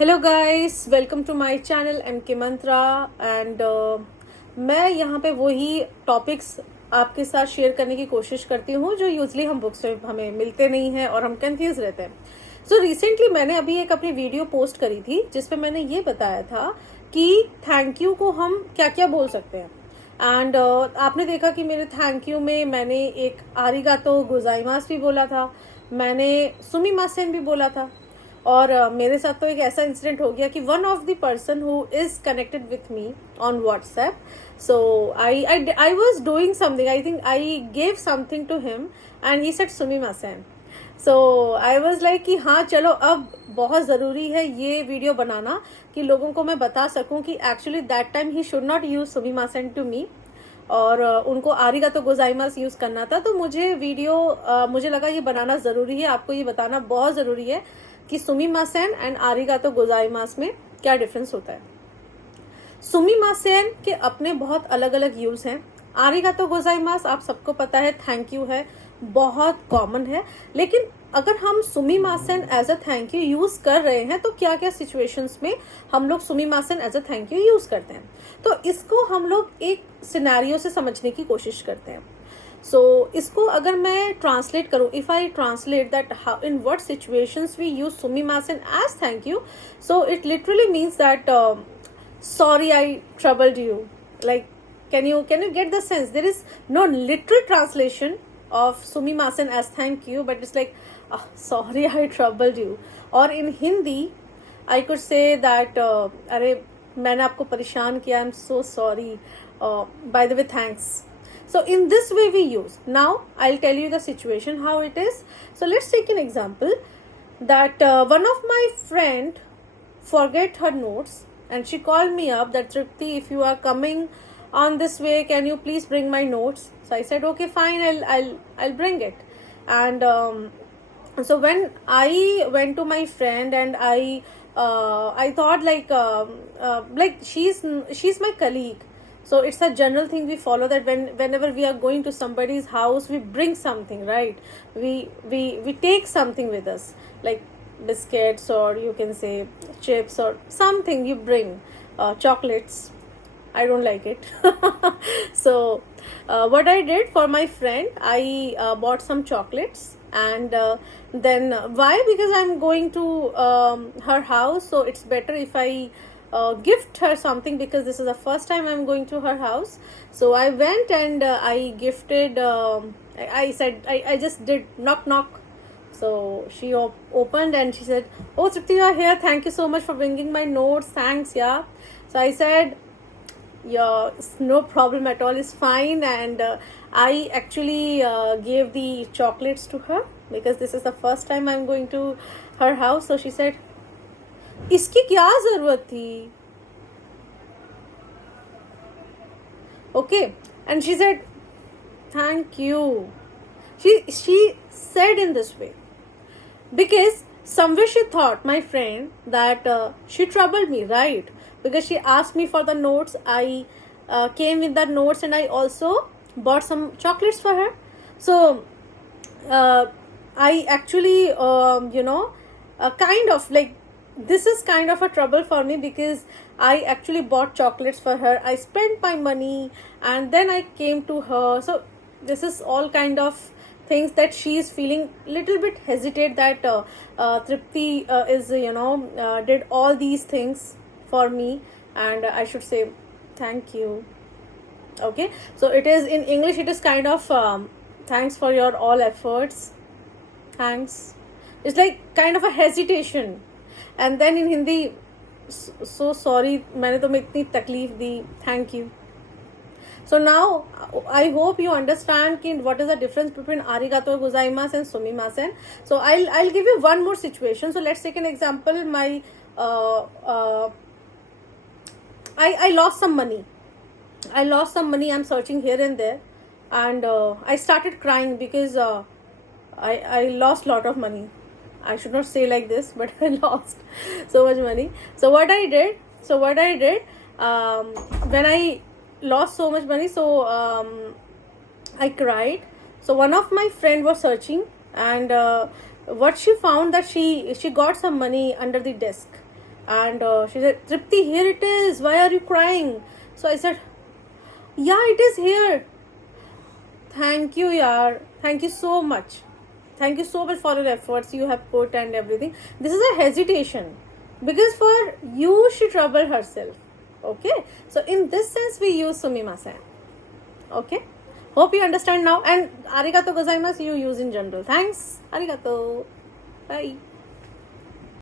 Hello guys, welcome to my channel MK Mantra and मैं यहाँ पे वही टॉपिक्स आपके साथ शेयर करने की कोशिश करती हूँ जो यूजली हम बुक्स में हमें मिलते नहीं हैं और हम कंफ्यूज रहते हैं। सो रिसेंटली मैंने अभी एक अपनी वीडियो पोस्ट करी थी जिसपे मैंने ये बताया था कि थैंक यू को हम क्या क्या बोल सकते हैं। एंड आपने देखा कि मेरे थैंक यू में मैंने एक आरिगातो गोजाइमास भी बोला था, मैंने सुमिमासेन भी बोला था। और मेरे साथ तो एक ऐसा इंसिडेंट हो गया कि one of the person who is connected with me on WhatsApp, so I was doing something, I think I gave something to him and he said सुमिमासेन। सो आई वाज लाइक कि हाँ चलो, अब बहुत ज़रूरी है ये वीडियो बनाना कि लोगों को मैं बता सकूं कि actually that time he should not use सुमिमासेन टू मी और उनको आरिगातो गोजाइमास यूज़ करना था। तो मुझे मुझे लगा ये बनाना ज़रूरी है, आपको ये बताना बहुत ज़रूरी है कि सुमिमासेन एंड आरिगातो गोजाइमास में क्या डिफरेंस होता है। सुमिमासेन के अपने बहुत अलग अलग यूज हैं। आरिगातो गोजाइमास आप सबको पता है, थैंक यू है, बहुत कॉमन है। लेकिन अगर हम सुमिमासेन as a thank you use कर रहे हैं तो क्या क्या सिचुएशंस में हम लोग सुमिमासेन as a thank you use करते हैं, तो इसको हम लोग एक सिनेरियो से समझने की कोशिश करते हैं। सो इसको अगर मैं ट्रांसलेट करूं, if I translate that how in what situations we use सुमिमासेन as thank you, so it literally means that sorry I troubled you. Like, can you get the sense? There is no literal translation of sumimasen as thank you, but it's like, sorry I troubled you. Or in Hindi I could say that अरे मैंने आपको परेशान किया, I'm so sorry, by the way thanks. So in this way we use. Now I'll tell you the situation how it is. So let's take an example that one of my friend forget her notes and she called me up that Tripti, if you are coming on this way, can you please bring my notes? So I said okay fine, I'll bring it. And so when I went to my friend and I thought like she's my colleague, so it's a general thing we follow that whenever we are going to somebody's house we bring something, right? We take something with us, like biscuits or you can say chips or something you bring, chocolates. I don't like it. So what I did for my friend, I bought some chocolates. And then why? Because I'm going to her house, so it's better if I gift her something, because this is the first time I'm going to her house. So I went and I gifted, I said, I just did knock knock. So she opened and she said, oh Tripti, you are here, thank you so much for bringing my notes, thanks. Yeah, so I said, yeah, no problem at all, it's fine. And I actually gave the chocolates to her because this is the first time I'm going to her house. So she said, इसकी क्या जरूरत थी? Okay, and she said, thank you. She said in this way because somewhere she thought, my friend, that she troubled me, right? Because she asked me for the notes, I came with the notes, and I also bought some chocolates for her. So I actually kind of like, this is kind of a trouble for me because I actually bought chocolates for her, I spent my money, and then I came to her. So this is all kind of things that she is feeling little bit hesitate that Tripti is did all these things for me and I should say thank you. Okay, so it is in English, it is kind of thanks for your all efforts, thanks. It's like kind of a hesitation. And then in Hindi, so sorry, मैंने तुम्हें इतनी तकलीफ दी, thank you. So now I hope you understand what is the difference between arigato gozaimasu and sumimasen. So I'll give you one more situation. So let's take an example. I lost some money. I'm searching here and there, and I started crying because I lost lot of money. I should not say like this, but I lost so much money. So what I did, when I lost so much money, so I cried. So one of my friend was searching, and what she found that she got some money under the desk, And she said, Tripti, here it is. Why are you crying? So I said, yeah, it is here. Thank you, yaar. Thank you so much. Thank you so much for your efforts you have put and everything. This is a hesitation because for you she troubled herself. Okay, so in this sense we use sumimasen. Okay, hope you understand now. And arigato gozaimasu you use in general. Thanks. Arigato. Bye.